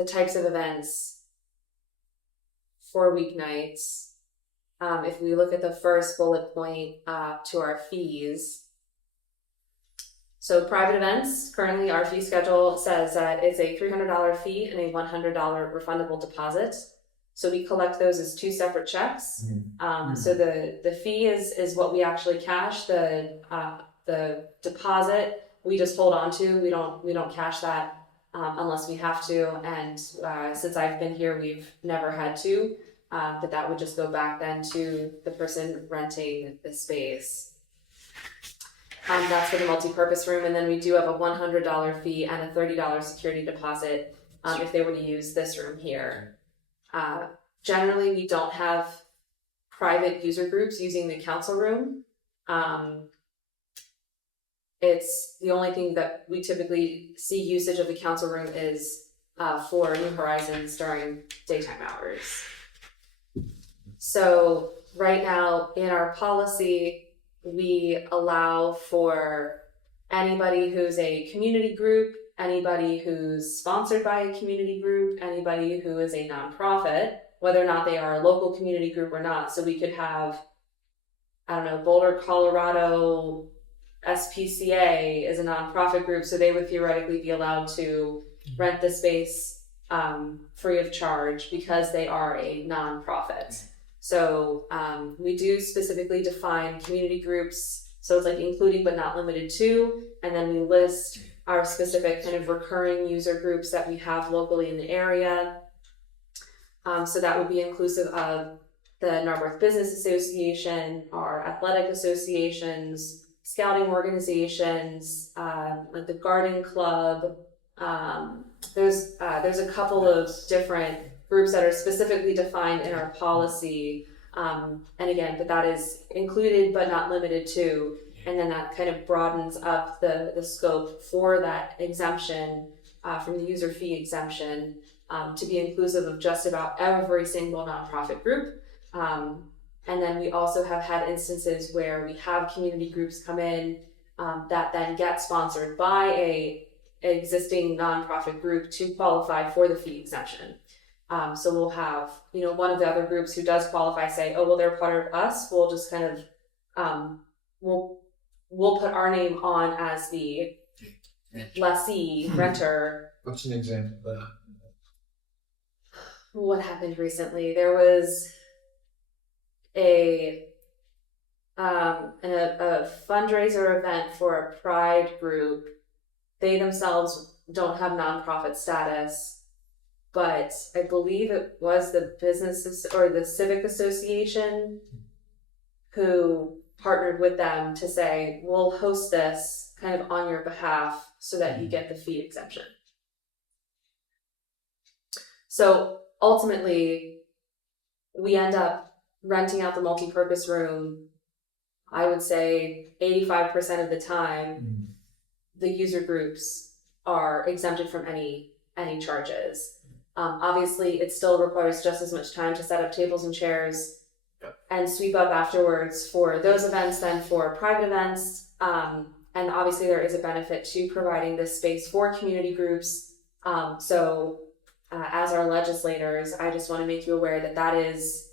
types of events for weeknights, if we look at the first bullet point to our fees. So private events, currently our fee schedule says that it's a $300 fee and a $100 refundable deposit. So we collect those as 2 separate checks. So the fee is what we actually cash. The deposit we just hold on to. We don't cash that unless we have to. And since I've been here, we've never had to. But that would just go back then to the person renting the space. That's for the multi-purpose room, and then we do have a $100 fee and a $30 security deposit if they were to use this room here. Generally, we don't have private user groups using the council room. It's the only thing that we typically see usage of the council room is for New Horizons during daytime hours. So right now in our policy, we allow for anybody who's a community group, anybody who's sponsored by a community group, anybody who is a nonprofit, whether or not they are a local community group or not. So we could have, Boulder, Colorado SPCA is a nonprofit group, so they would theoretically be allowed to rent the space free of charge because they are a nonprofit. So we do specifically define community groups, so it's like including but not limited to, and then we list our specific kind of recurring user groups that we have locally in the area. So that would be inclusive of the Narberth Business Association, our athletic associations, scouting organizations, like the garden club. There's a couple of different groups that are specifically defined in our policy. And again, but that is included but not limited to, and then that kind of broadens up the scope for that exemption from the user fee exemption to be inclusive of just about every single nonprofit group. And then we also have had instances where we have community groups come in that then get sponsored by a existing nonprofit group to qualify for the fee exemption. So we'll have, one of the other groups who does qualify say, oh, well, they're part of us. We'll just kind of, we'll put our name on as the lessee, renter. What's an example of that? What happened recently? There was a fundraiser event for a pride group. They themselves don't have nonprofit status, but I believe it was the business or the civic association who partnered with them to say, we'll host this kind of on your behalf so that you get the fee exemption. So ultimately, we end up renting out the multi-purpose room. I would say 85% of the time, the user groups are exempted from any charges. Obviously, it still requires just as much time to set up tables and chairs and sweep up afterwards for those events than for private events. And obviously, there is a benefit to providing this space for community groups. As our legislators, I just want to make you aware that is,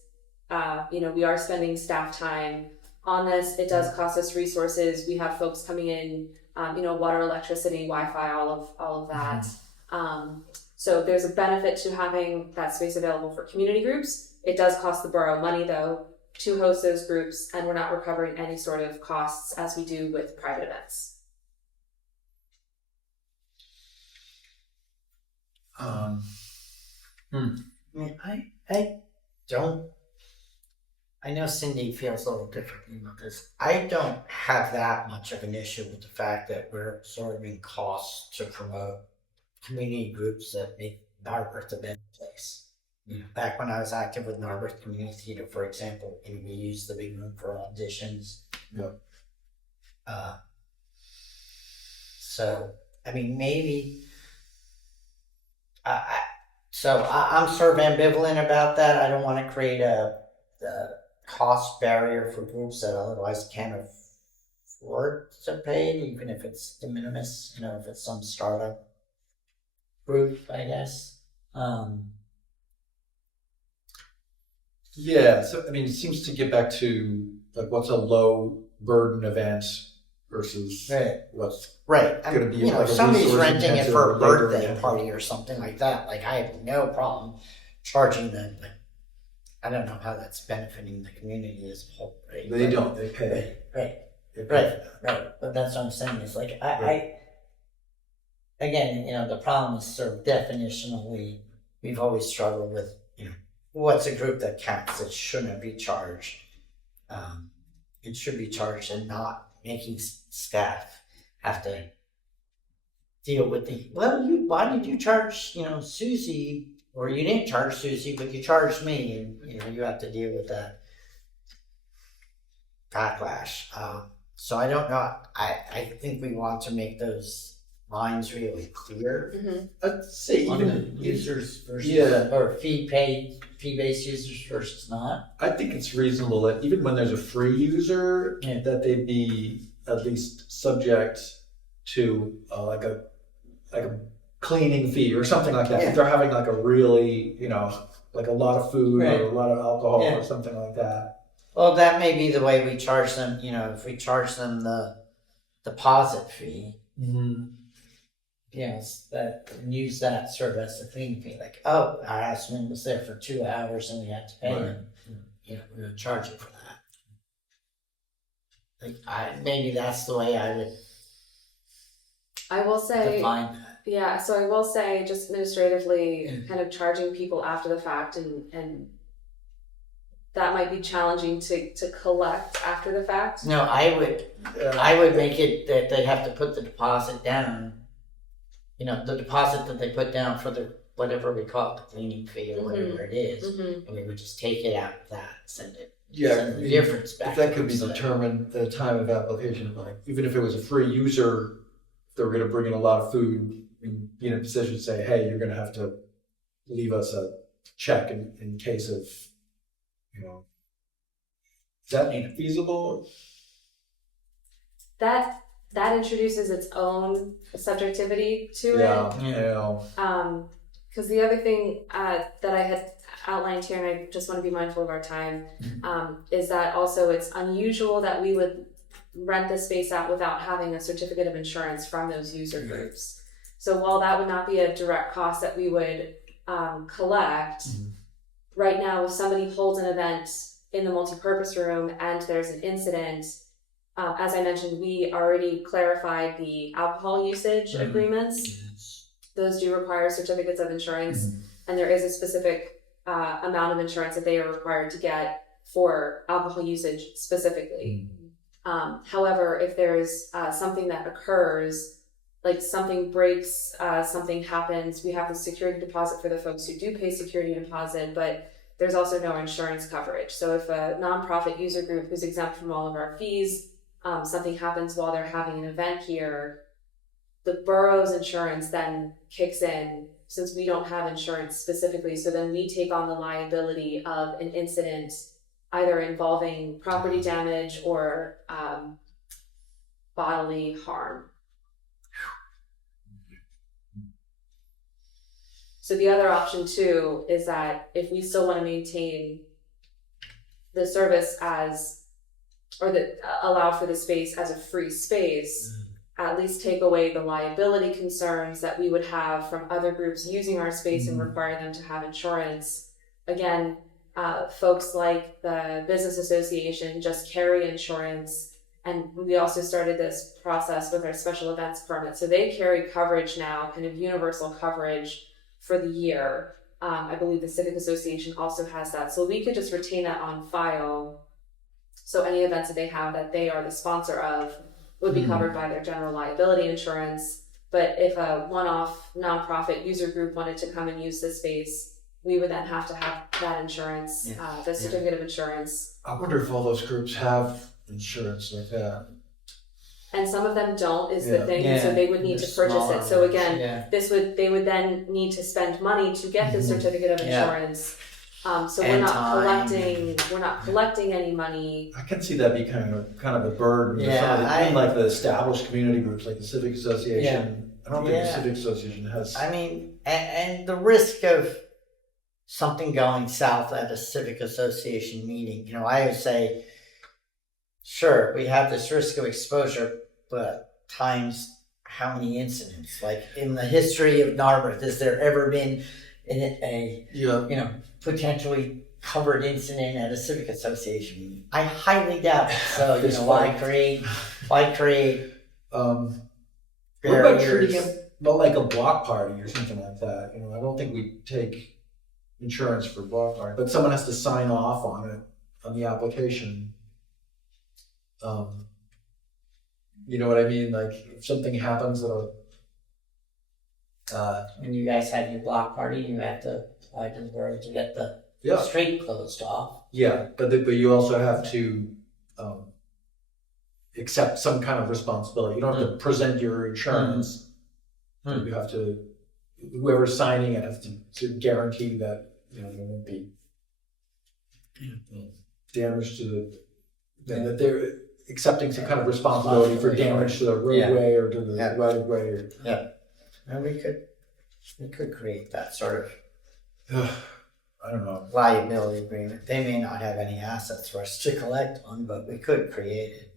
we are spending staff time on this. It does cost us resources. We have folks coming in, water, electricity, Wi-Fi, all of that. So there's a benefit to having that space available for community groups. It does cost the borough money, though, to host those groups, and we're not recovering any sort of costs as we do with private events. I know Cindy feels a little differently about this. I don't have that much of an issue with the fact that we're absorbing costs to promote community groups that make Narberth a better place. Back when I was active with Narberth Community Theater, for example, we used the big room for auditions. Yep. So, maybe. I'm sort of ambivalent about that. I don't want to create a cost barrier for groups that otherwise can't afford to pay, even if it's de minimis, if it's some startup group, I guess. Yeah, so it seems to get back to like what's a low burden event versus what's going to be if somebody's renting it for a birthday party or something like that, like I have no problem charging them, but I don't know how that's benefiting the community as a whole. Right? They don't. They pay. Right. But that's what I'm saying. Is like I again, the problem is sort of definitionally. We've always struggled with, what's a group that counts that shouldn't be charged. It should be charged and not making staff have to deal with why did you charge, Susie, or you didn't charge Susie, but you charged me, and, you have to deal with that backlash. So I don't know. I think we want to make those lines really clear. Mm-hmm. I'd say even users versus or fee-based users versus not. I think it's reasonable that even when there's a free user, that they be at least subject to like a cleaning fee or something like that. If they're having like a really, like a lot of food or a lot of alcohol or something like that. Well, that may be the way we charge them. If we charge them the deposit fee. Mm-hmm. That and use that sort of as the cleaning fee. Like, our husband was there for 2 hours and we had to pay him. We would charge it for that. Like, maybe that's the way I would. I will say. Define that. Yeah, so I will say, just administratively, kind of charging people after the fact and that might be challenging to collect after the fact. No, I would make it that they have to put the deposit down. You know, the deposit that they put down for the whatever we call it, the cleaning fee or whatever it is, and we would just take it out of that, send the difference back. If that could be determined at the time of application, like even if it was a free user, if they were going to bring in a lot of food, and be in a position to say, hey, you're going to have to leave us a check in case of, you know, is that feasible? That introduces its own subjectivity to it. Yeah. Because the other thing that I had outlined here, and I just want to be mindful of our time, is that also it's unusual that we would rent the space out without having a certificate of insurance from those user groups. So while that would not be a direct cost that we would collect, right now if somebody holds an event in the multipurpose room and there's an incident, as I mentioned, we already clarified the alcohol usage agreements. Those do require certificates of insurance, and there is a specific amount of insurance that they are required to get for alcohol usage specifically. However, if there's something that occurs, like something breaks, something happens, we have the security deposit for the folks who do pay security deposit, but there's also no insurance coverage. So if a nonprofit user group who's exempt from all of our fees, something happens while they're having an event here, the borough's insurance then kicks in since we don't have insurance specifically. So then we take on the liability of an incident either involving property damage or bodily harm. So the other option too is that if we still want to maintain the service as, or allow for the space as a free space, at least take away the liability concerns that we would have from other groups using our space and require them to have insurance. Again, folks like the Business Association just carry insurance, and we also started this process with our special events permit. So they carry coverage now, kind of universal coverage for the year. I believe the Civic Association also has that. So we could just retain that on file. So any events that they have that they are the sponsor of would be covered by their general liability insurance. But if a one-off nonprofit user group wanted to come and use this space, we would then have to have that insurance, the certificate of insurance. I wonder if all those groups have insurance like that. And some of them don't is the thing, so they would need to purchase it. So again, they would then need to spend money to get the certificate of insurance. So we're not collecting any money. I can see that be kind of a burden. Even like the established community groups like the Civic Association. I don't think the Civic Association has. I mean, and the risk of something going south at a Civic Association meeting, you know, I would say, sure, we have this risk of exposure, but times how many incidents? Like in the history of Narberth, has there ever been a potentially covered incident at a Civic Association meeting? I highly doubt it. So why create what about treating it like a block party or something like that? You know, I don't think we take insurance for block party, but someone has to sign off on it on the application. You know what I mean? Like if something happens when you guys had your block party, you have to apply to the borough to get the street closed off. Yeah, but you also have to accept some kind of responsibility. You don't have to present your insurance. You have to, whoever's signing it has to guarantee that there won't be damage to that they're accepting some kind of responsibility for damage to the roadway or to the right of way. And we could create that sort of I don't know, liability agreement. They may not have any assets for us to collect on, but we could create it.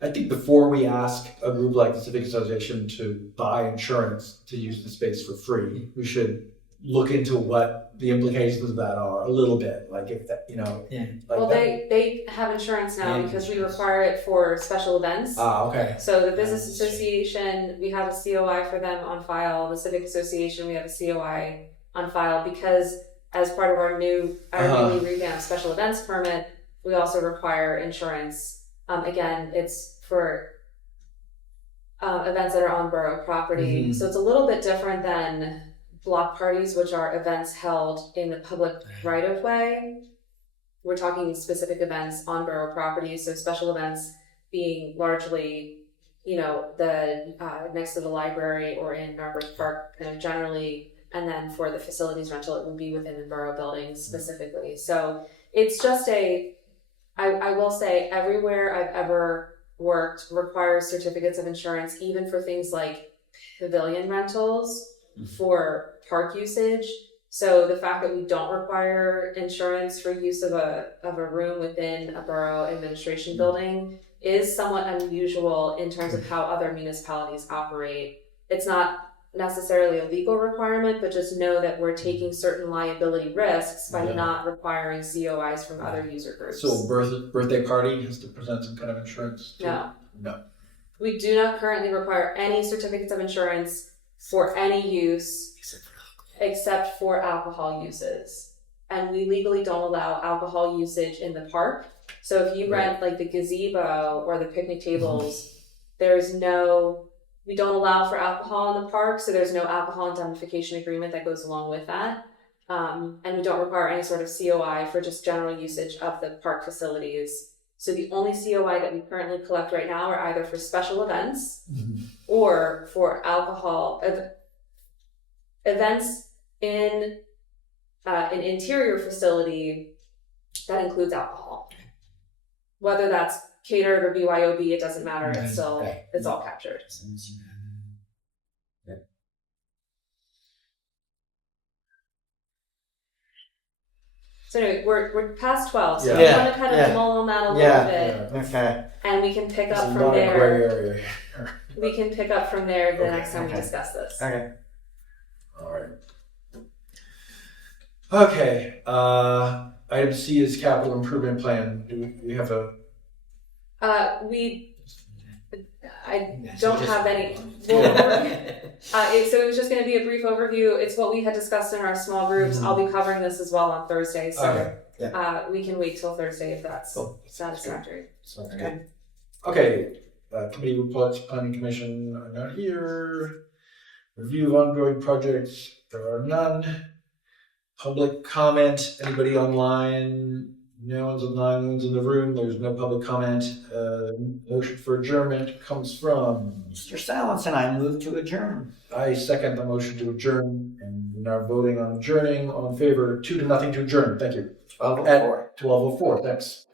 I think before we ask a group like the Civic Association to buy insurance to use the space for free, we should look into what the implications of that are a little bit. Like if that, they have insurance now because we require it for special events. Okay. So the Business Association, we have a COI for them on file. The Civic Association, we have a COI on file because as part of our Uh-huh. newly revamped special events permit, we also require insurance. Again, it's for events that are on borough property. Mhm. So it's a little bit different than block parties, which are events held in the public right of way. We're talking specific events on borough property. So special events being largely, the next to the library or in Narberth Park, generally. And then for the facilities rental, it would be within the borough buildings specifically. So it's just I will say everywhere I've ever worked requires certificates of insurance, even for things like pavilion rentals for park usage. So the fact that we don't require insurance for use of a room within a borough administration building is somewhat unusual in terms of how other municipalities operate. It's not necessarily a legal requirement, but just know that we're taking certain liability risks by not requiring COIs from other user groups. So birthday party has to present some kind of insurance? Too? No. We do not currently require any certificates of insurance for any use except for alcohol uses. And we legally don't allow alcohol usage in the park. So if you rent like the gazebo or the picnic tables, we don't allow for alcohol in the park, so there's no alcohol indemnification agreement that goes along with that. And we don't require any sort of COI for just general usage of the park facilities. So the only COI that we currently collect right now are either for special events or for alcohol events in an interior facility that includes alcohol. Whether that's catered or BYOB, it doesn't matter. It's all captured. So anyway, we're past 12, so we Yeah. want to kind of Yeah. mull on that a little Yeah. bit, Okay. and we can pick It's up not from a there. gray area here. We can pick up from there the Okay, next time we okay. discuss this. Okay. All right. Okay. Item C is capital improvement plan. Do we have a? I don't have any. So it was just going to be a brief overview. It's what we had discussed in our small groups. I'll be covering this as well on Thursday, so Okay. we can wait till Thursday if that's Cool. satisfactory. Sounds good. Okay. Committee reports, planning commission are not here. Review of ongoing projects, there are none. Public comment, anybody online? No one's online, no one's in the room, there's no public comment. Motion for adjournment comes from, Mr. Silence and I move to adjourn. I second the motion to adjourn, and we're now voting on adjourning. All in favor, 2-0 to adjourn, thank you. 12:04. At 12:04, thanks.